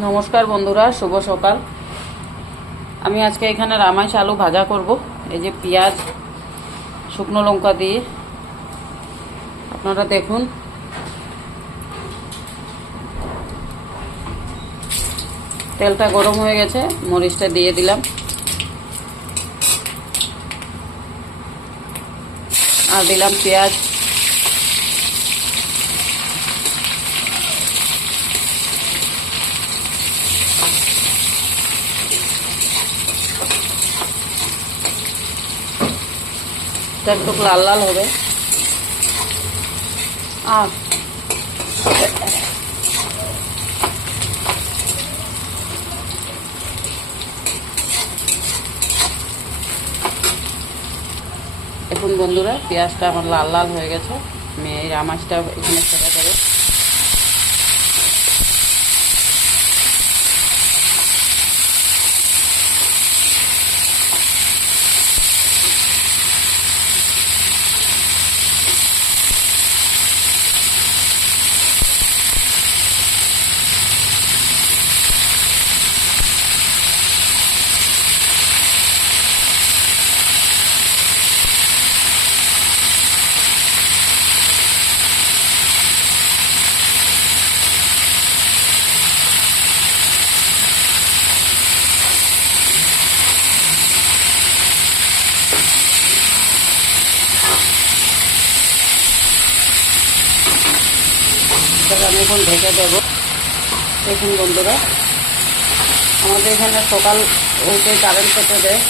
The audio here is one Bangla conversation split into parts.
নমস্কার বন্ধুরা, শুভ সকাল। আমি আজকে এখানে রামাইশ আলু ভাজা করব। এই যে পেঁয়াজ, শুকনো লঙ্কা দিয়ে, আপনারা দেখুন। তেলটা গরম হয়ে গেছে, মরিচটা দিয়ে দিলাম আর দিলাম পেঁয়াজ। একটু লাল লাল হবে। আর দেখুন বন্ধুরা, পেঁয়াজটা আমার লাল লাল হয়ে গেছে। আমি এই রামাইশটা এখানে ছেড়ে দেবো। আমি এখন ঢেকে দেবো। দেখুন বন্ধুরা, আমাদের এখানে সকাল উঠে কারেন্ট কেটে দেয়,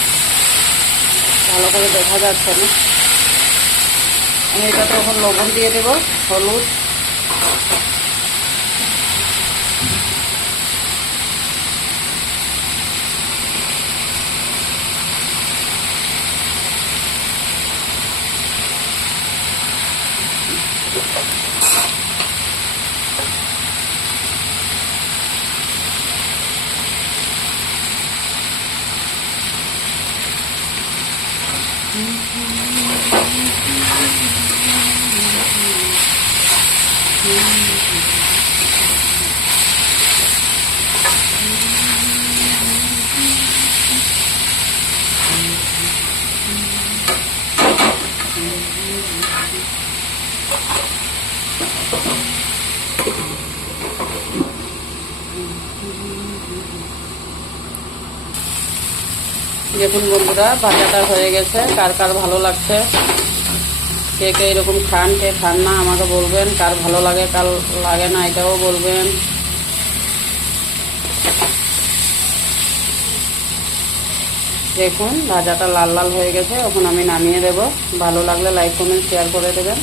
ভালো করে দেখা যাচ্ছে না। আমি এটাতে এখন লবণ দিয়ে দেব, হলুদ, দেখুন বন্ধুরা, ভাজাটা হয়ে গেছে। কার কার ভালো লাগছে, কে কে এরকম খান, কে খান না আমাকে বলবেন। কার ভালো লাগে, কার লাগে না এটাও বলবেন। দেখুন ভাজাটা লাল লাল হয়ে গেছে। এখন আমি নামিয়ে দেব। ভালো লাগলে লাইক কমেন্ট শেয়ার করে দেবেন।